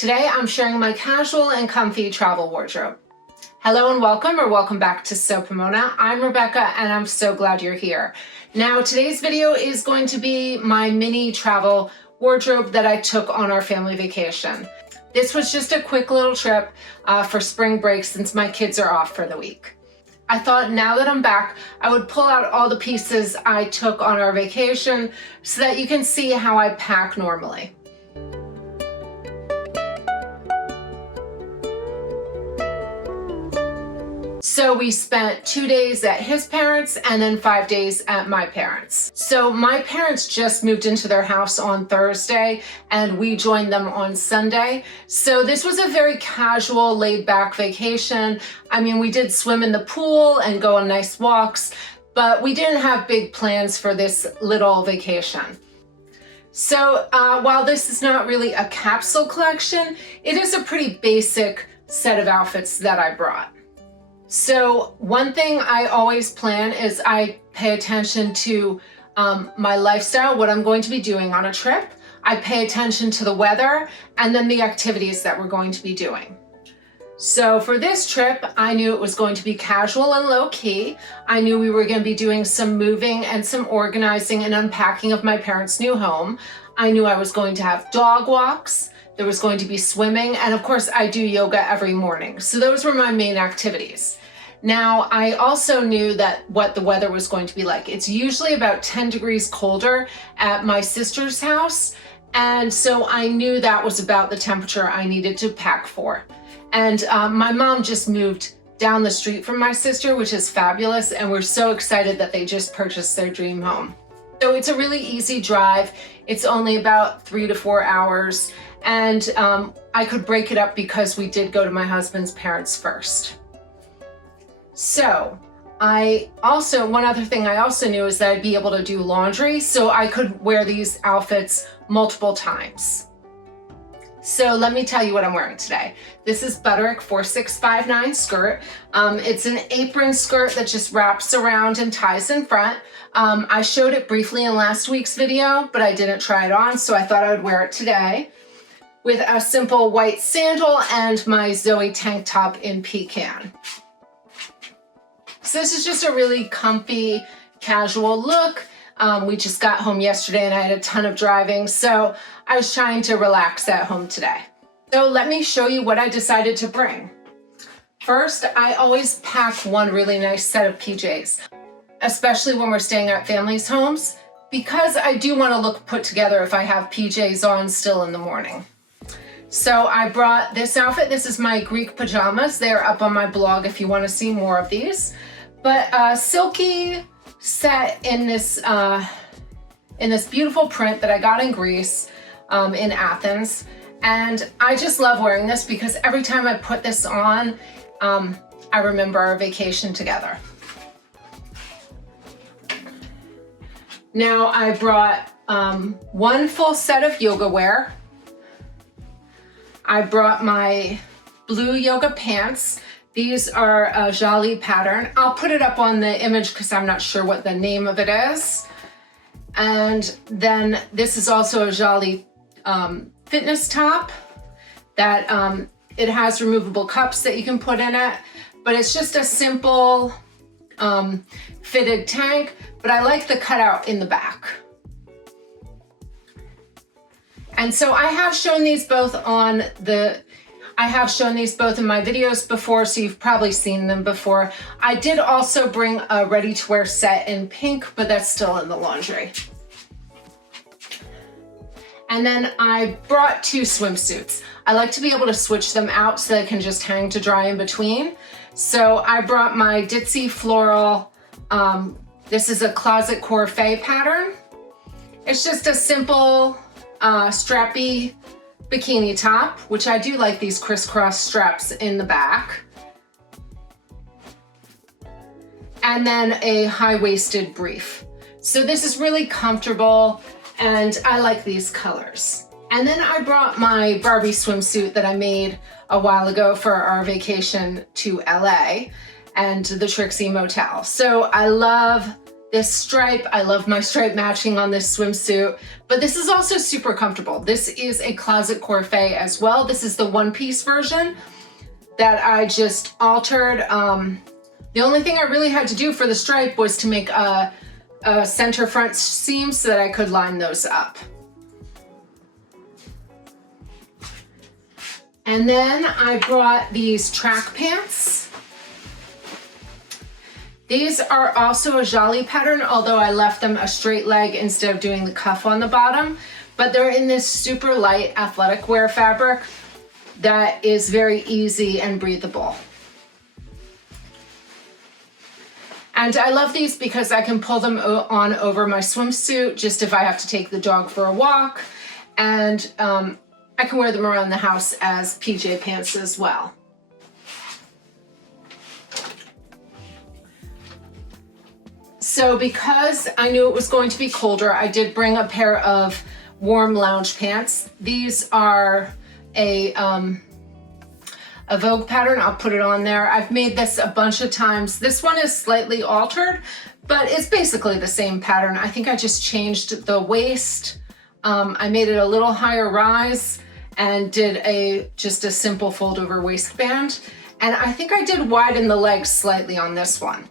Today I'm sharing my casual and comfy travel wardrobe. Hello and welcome back to So Pomona. I'm Rebecca and I'm so glad you're here. Now today's video is going to be my mini travel wardrobe that I took on our family vacation. This was just a quick little trip for spring break since my kids are off for the week. I thought now that I'm back, I would pull out all the pieces I took on our vacation so that you can see how I pack normally. So we spent 2 days at his parents and then 5 days at my parents. So my parents just moved into their house on Thursday and we joined them on Sunday. So this was a very casual, laid back vacation. I mean, we did swim in the pool and go on nice walks, but we didn't have big plans for this little vacation. So while this is not really a capsule collection, it is a pretty basic set of outfits that I brought. So one thing I always plan is I pay attention to my lifestyle, what I'm going to be doing on a trip. I pay attention to the weather and then the activities that we're going to be doing. So for this trip, I knew it was going to be casual and low key. I knew we were going to be doing some moving and some organizing and unpacking of my parents' new home. I knew I was going to have dog walks. There was going to be swimming, and of course I do yoga every morning. So those were my main activities. Now, I also knew that what the weather was going to be like. It's usually about 10 degrees colder at my sister's house, and so I knew that was about the temperature I needed to pack for. And my mom just moved down the street from my sister, which is fabulous, and we're so excited that they just purchased their dream home. So it's a really easy drive. It's only about 3 to 4 hours, and I could break it up because we did go to my husband's parents first. So one other thing I also knew is that I'd be able to do laundry, so I could wear these outfits multiple times. So let me tell you what I'm wearing today. This is Butterick 4659 skirt. It's an apron skirt that just wraps around and ties in front. I showed it briefly in last week's video, but I didn't try it on, so I thought I would wear it today with a simple white sandal and my Zoey tank top in Pecan. So this is just a really comfy, casual look. We just got home yesterday and I had a ton of driving, so I was trying to relax at home today. So let me show you what I decided to bring. First, I always pack one really nice set of PJs, especially when we're staying at families' homes, because I do want to look put together if I have PJs on still in the morning. So I brought this outfit. This is my Greek pajamas. They're up on my blog if you want to see more of these. But silky set in this beautiful print that I got in Greece, in Athens. And I just love wearing this because every time I put this on, I remember our vacation together. Now I brought one full set of yoga wear. I brought my blue yoga pants. These are a Jolly pattern. I'll put it up on the image because I'm not sure what the name of it is. And then this is also a Jolly fitness top that it has removable cups that you can put in it, but it's just a simple fitted tank, but I like the cutout in the back. And so I have shown these both in my videos before, so you've probably seen them before. I did also bring a ready-to-wear set in pink, but that's still in the laundry. And then I brought 2 swimsuits. I like to be able to switch them out so they can just hang to dry in between. So I brought my ditzy floral, this is a closet corset pattern. It's just a simple strappy bikini top, which I do like these crisscross straps in the back. And then a high-waisted brief. So this is really comfortable and I like these colors. And then I brought my Barbie swimsuit that I made a while ago for our vacation to LA and the Trixie Motel. So I love this stripe. I love my stripe matching on this swimsuit, but this is also super comfortable. This is a closet coiffé as well. This is the one-piece version that I just altered. The only thing I really had to do for the stripe was to make a center front seam so that I could line those up. And then I brought these track pants. These are also a Jolly pattern, although I left them a straight leg instead of doing the cuff on the bottom, but they're in this super light athletic wear fabric that is very easy and breathable. And I love these because I can pull them on over my swimsuit just if I have to take the dog for a walk, and I can wear them around the house as PJ pants as well. So because I knew it was going to be colder, I did bring a pair of warm lounge pants. These are a Vogue pattern. I'll put it on there. I've made this a bunch of times. This one is slightly altered, but it's basically the same pattern. I think I just changed the waist. I made it a little higher rise and did just a simple fold over waistband. And I think I did widen the legs slightly on this one.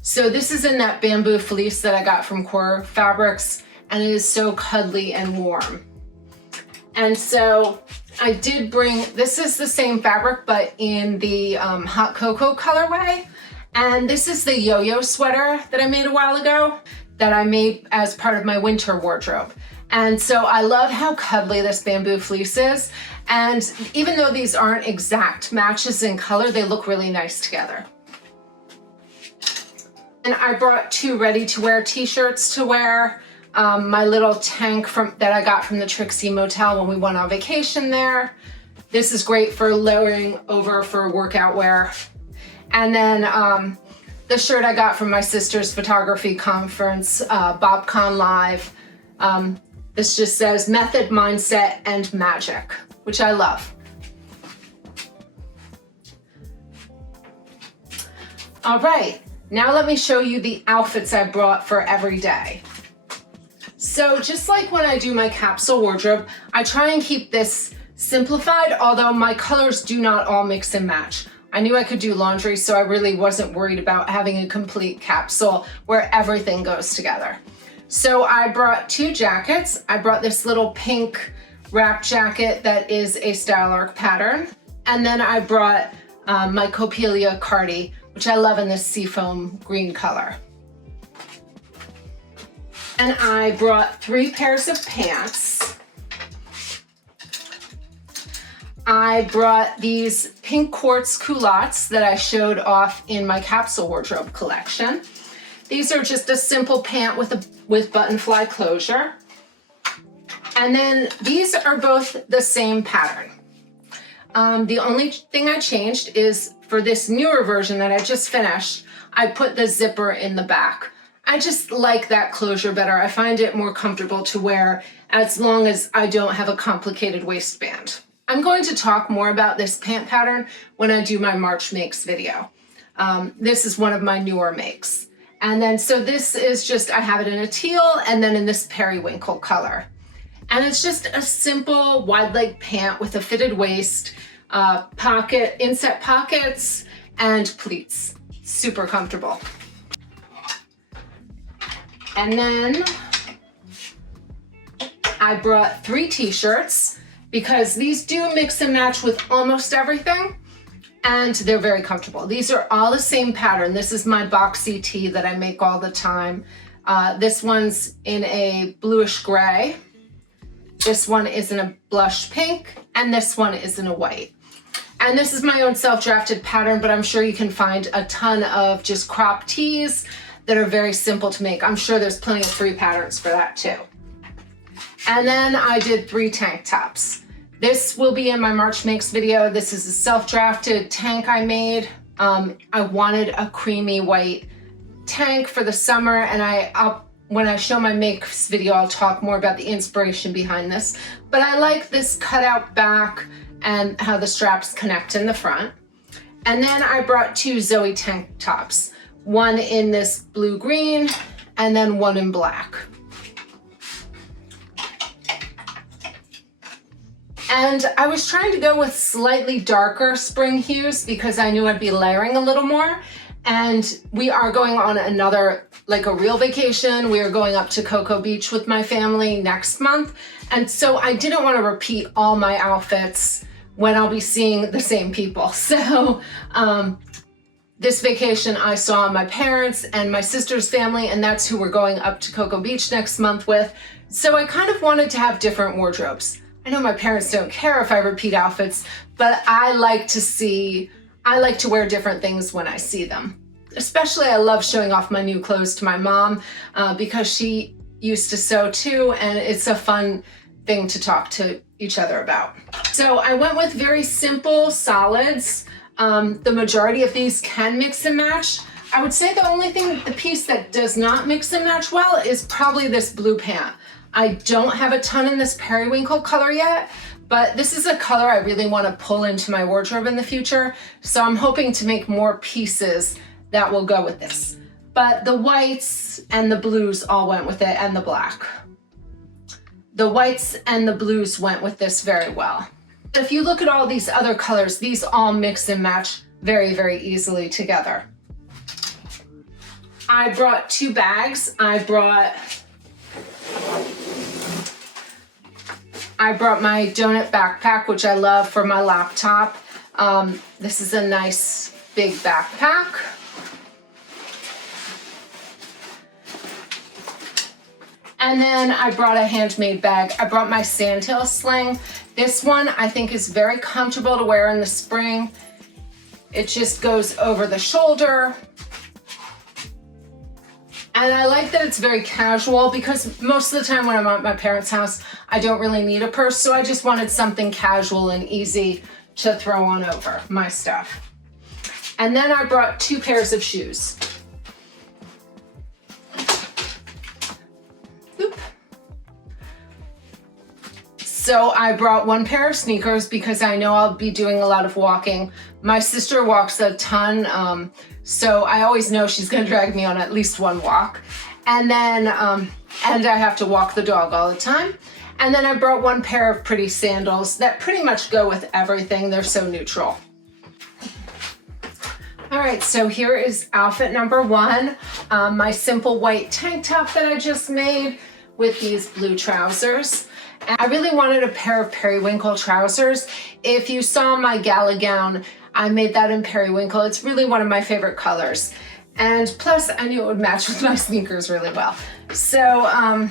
So this is in that bamboo fleece that I got from Core Fabrics, and it is so cuddly and warm. And so I did bring, this is the same fabric, but in the hot cocoa colorway. And this is the yo-yo sweater that I made a while ago that I made as part of my winter wardrobe. And so I love how cuddly this bamboo fleece is. And even though these aren't exact matches in color, they look really nice together. And I brought two ready-to-wear t-shirts to wear. My little tank that I got from the Trixie Motel when we went on vacation there. This is great for layering over for workout wear. And then the shirt I got from my sister's photography conference, BobCon Live. This just says method, mindset, and magic, which I love. All right. Now let me show you the outfits I brought for every day. So just like when I do my capsule wardrobe, I try and keep this simplified, although my colors do not all mix and match. I knew I could do laundry, so I really wasn't worried about having a complete capsule where everything goes together. So I brought two jackets. I brought this little pink wrap jacket that is a Style Arc pattern. And then I brought my Copelia Cardi, which I love in this seafoam green color. And I brought 3 pairs of pants. I brought these pink quartz culottes that I showed off in my capsule wardrobe collection. These are just a simple pant with button fly closure. And then these are both the same pattern. The only thing I changed is for this newer version that I just finished, I put the zipper in the back. I just like that closure better. I find it more comfortable to wear as long as I don't have a complicated waistband. I'm going to talk more about this pant pattern when I do my March makes video. This is one of my newer makes. And then, so this is just, I have it in a teal and then in this periwinkle color. And it's just a simple wide leg pant with a fitted waist, inset pockets, and pleats. Super comfortable. And then I brought 3 t-shirts because these do mix and match with almost everything, and they're very comfortable. These are all the same pattern. This is my boxy tee that I make all the time. This one's in a bluish gray. This one is in a blush pink, and this one is in a white. And this is my own self-drafted pattern, but I'm sure you can find a ton of just crop tees that are very simple to make. I'm sure there's plenty of free patterns for that too. And then I did 3 tank tops. This will be in my March makes video. This is a self-drafted tank I made. I wanted a creamy white tank for the summer, and when I show my makes video, I'll talk more about the inspiration behind this. But I like this cutout back and how the straps connect in the front. And then I brought 2 Zoey tank tops. one in this blue-green, and then one in black. And I was trying to go with slightly darker spring hues because I knew I'd be layering a little more. And we are going on another, like a real vacation. We are going up to Cocoa Beach with my family next month. And so I didn't want to repeat all my outfits when I'll be seeing the same people. So this vacation I saw my parents and my sister's family, and that's who we're going up to Cocoa Beach next month with. So I kind of wanted to have different wardrobes. I know my parents don't care if I repeat outfits, but I like to wear different things when I see them. Especially I love showing off my new clothes to my mom because she used to sew too, and it's a fun thing to talk to each other about. So I went with very simple solids. The majority of these can mix and match. I would say the piece that does not mix and match well is probably this blue pant. I don't have a ton in this periwinkle color yet, but this is a color I really want to pull into my wardrobe in the future. So I'm hoping to make more pieces that will go with this. But the whites and the blues all went with it, and the black. The whites and the blues went with this very well. If you look at all these other colors, these all mix and match very, very easily together. I brought 2 bags. I brought my donut backpack, which I love for my laptop. This is a nice big backpack. And then I brought a Handmade bag. I brought my sandhill sling. This one I think is very comfortable to wear in the spring. It just goes over the shoulder. And I like that it's very casual because most of the time when I'm at my parents' house, I don't really need a purse. So I just wanted something casual and easy to throw on over my stuff. And then I brought 2 pairs of shoes. Oop. So I brought 1 pair of sneakers because I know I'll be doing a lot of walking. My sister walks a ton, so I always know she's gonna drag me on at least 1 walk. And then, and I have to walk the dog all the time. And then I brought 1 pair of pretty sandals that pretty much go with everything. They're so neutral. All right, so here is outfit number 1. My simple white tank top that I just made with these blue trousers. And I really wanted a pair of periwinkle trousers. If you saw my gala gown, I made that in periwinkle. It's really one of my favorite colors. And plus I knew it would match with my sneakers really well. So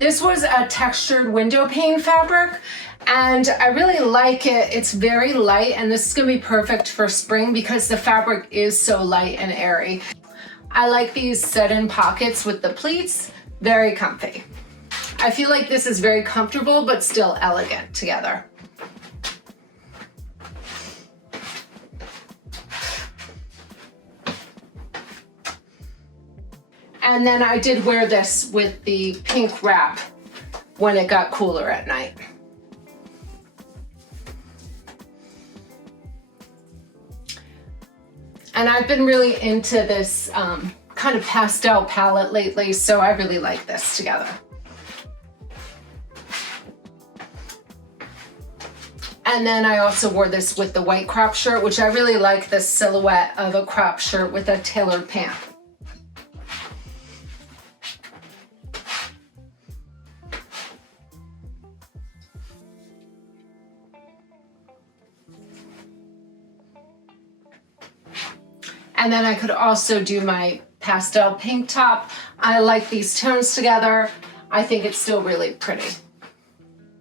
this was a textured window pane fabric and I really like it. It's very light and this is gonna be perfect for spring because the fabric is so light and airy. I like these set-in pockets with the pleats, very comfy. I feel like this is very comfortable but still elegant together. And then I did wear this with the pink wrap when it got cooler at night. And I've been really into this kind of pastel palette lately, so I really like this together. And then I also wore this with the white crop shirt, which I really like the silhouette of a crop shirt with a tailored pant. And then I could also do my pastel pink top. I like these tones together. I think it's still really pretty.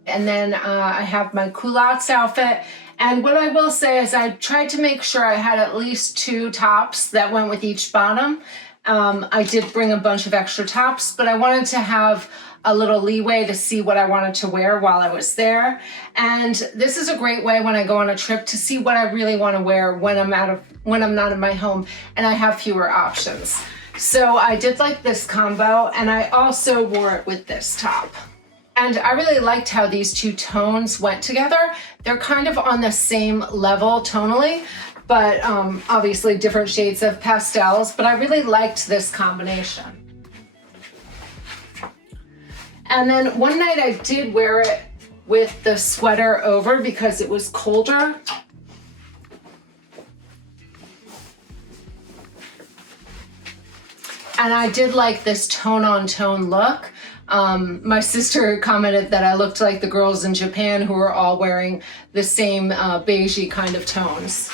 And then I have my culottes outfit. And what I will say is I tried to make sure I had at least 2 tops that went with each bottom. I did bring a bunch of extra tops, but I wanted to have a little leeway to see what I wanted to wear while I was there. And this is a great way when I go on a trip to see what I really want to wear when I'm not in my home and I have fewer options. So I did like this combo and I also wore it with this top. And I really liked how these 2 tones went together. They're kind of on the same level tonally. but obviously different shades of pastels, but I really liked this combination. And then one night I did wear it with the sweater over because it was colder. And I did like this tone-on-tone look. My sister commented that I looked like the girls in Japan who were all wearing the same beigey kind of tones.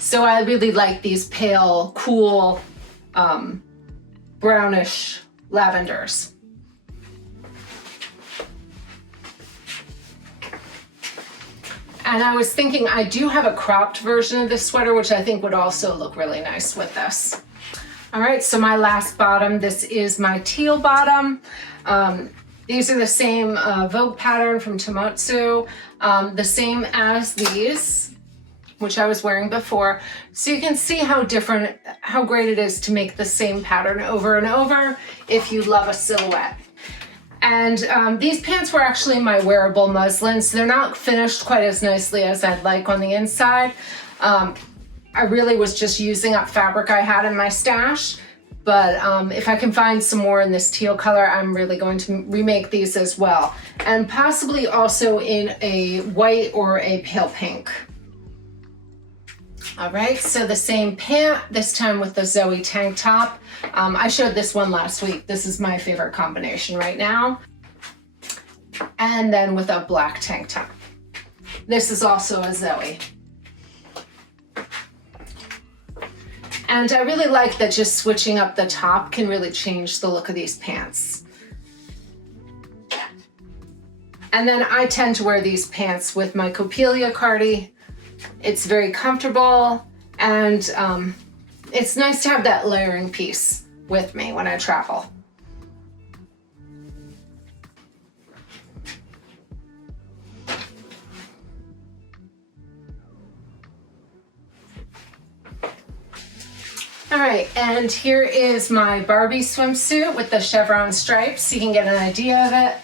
So I really like these pale, cool, brownish lavenders. And I was thinking I do have a cropped version of this sweater, which I think would also look really nice with this. All right, so my last bottom, this is my teal bottom. These are the same Vogue pattern from Tomotsu, the same as these, which I was wearing before. So you can see how different, how great it is to make the same pattern over and over if you love a silhouette. And these pants were actually my wearable muslin, so they're not finished quite as nicely as I'd like on the inside. I really was just using up fabric I had in my stash, but if I can find some more in this teal color, I'm really going to remake these as well. And possibly also in a white or a pale pink. All right, so the same pant, this time with the Zoey tank top. I showed this one last week. This is my favorite combination right now. And then with a black tank top. This is also a Zoey. And I really like that just switching up the top can really change the look of these pants. And then I tend to wear these pants with my Copelia cardi. It's very comfortable, and it's nice to have that layering piece with me when I travel. All right, and here is my Barbie swimsuit with the chevron stripes, so you can get an idea of it.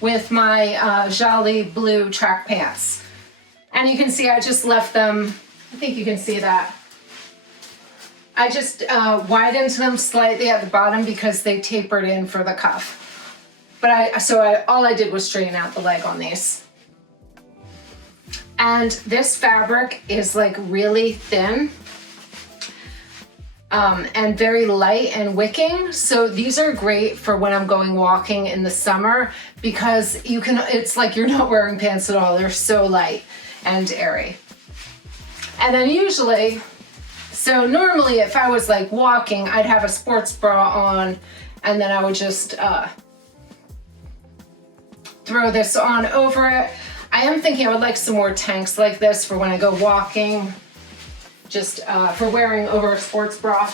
With my Jolly blue track pants. And you can see I just left them, I think you can see that. I just widened them slightly at the bottom because they tapered in for the cuff. But all I did was straighten out the leg on these. And this fabric is like really thin and very light and wicking. So these are great for when I'm going walking in the summer because you can, it's like you're not wearing pants at all. They're so light and airy. And then usually, so normally if I was like walking, I'd have a sports bra on and then I would just throw this on over it. I am thinking I would like some more tanks like this for when I go walking, just for wearing over a sports bra.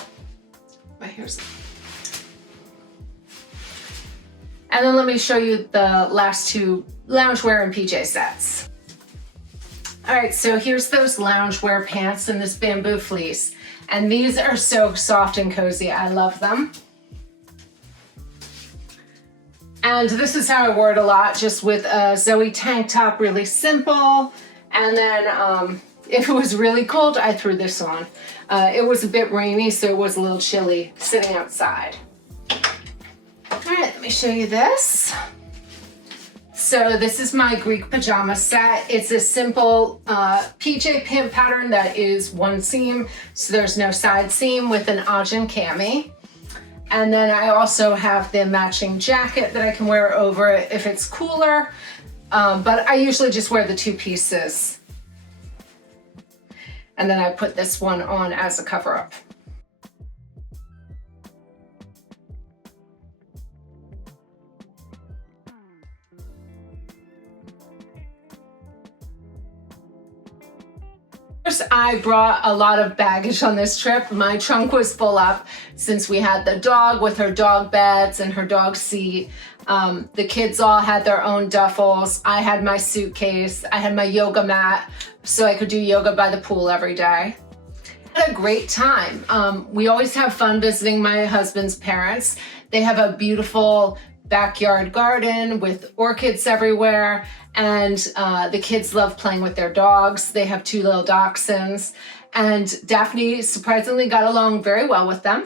Right, here's. And then let me show you the last two loungewear and PJ sets. All right, so here's those loungewear pants in this bamboo fleece. And these are so soft and cozy. I love them. And this is how I wore it a lot, just with a Zoey tank top, really simple. And then if it was really cold, I threw this on. It was a bit rainy, so it was a little chilly sitting outside. All right, let me show you this. So this is my Greek pajama set. It's a simple PJ pant pattern that is one seam, so there's no side seam, with an Ajin cami. And then I also have the matching jacket that I can wear over it if it's cooler. But I usually just wear the two pieces. And then I put this one on as a cover up. I brought a lot of baggage on this trip. My trunk was full up since we had the dog with her dog beds and her dog seat. The kids all had their own duffels. I had my suitcase. I had my yoga mat so I could do yoga by the pool every day. I had a great time. We always have fun visiting my husband's parents. They have a beautiful backyard garden with orchids everywhere, and the kids love playing with their dogs. They have 2 little dachshunds, and Daphne surprisingly got along very well with them.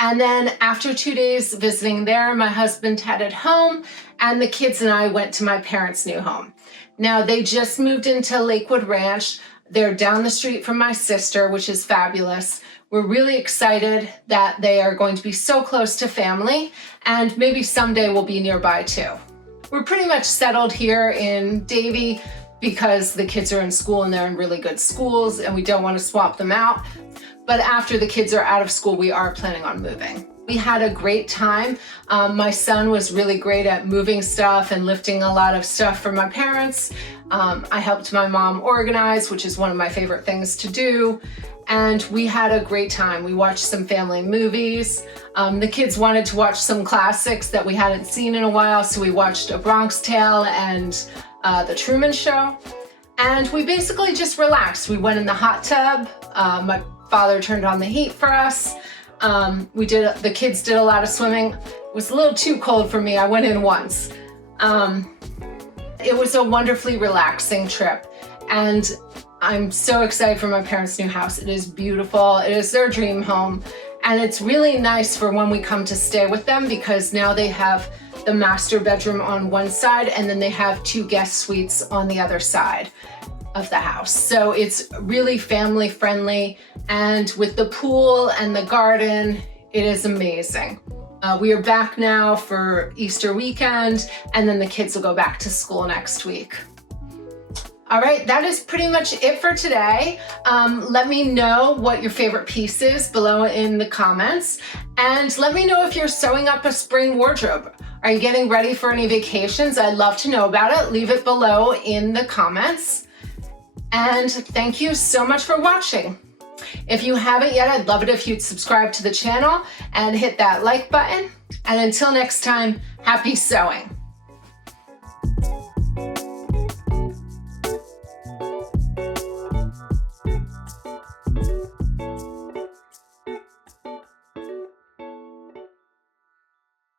And then after 2 days visiting there, my husband headed home, and the kids and I went to my parents' new home. Now, they just moved into Lakewood Ranch. They're down the street from my sister, which is fabulous. We're really excited that they are going to be so close to family, and maybe someday we'll be nearby too. We're pretty much settled here in Davie because the kids are in school and they're in really good schools, and we don't want to swap them out. But after the kids are out of school, we are planning on moving. We had a great time. My son was really great at moving stuff and lifting a lot of stuff for my parents. I helped my mom organize, which is one of my favorite things to do. And we had a great time. We watched some family movies. The kids wanted to watch some classics that we hadn't seen in a while, so we watched A Bronx Tale and The Truman Show. And we basically just relaxed. We went in the hot tub. My father turned on the heat for us. The kids did a lot of swimming. It was a little too cold for me. I went in once. It was a wonderfully relaxing trip, and I'm so excited for my parents' new house. It is beautiful. It is their dream home, and it's really nice for when we come to stay with them, because now they have the master bedroom on one side, and then they have 2 guest suites on the other side of the house. So it's really family friendly, and with the pool and the garden, it is amazing. We are back now for Easter weekend, and then the kids will go back to school next week. All right, that is pretty much it for today. Let me know what your favorite piece is below in the comments, and let me know if you're sewing up a spring wardrobe. Are you getting ready for any vacations? I'd love to know about it. Leave it below in the comments. And thank you so much for watching. If you haven't yet, I'd love it if you'd subscribe to the channel and hit that like button. And until next time, happy sewing.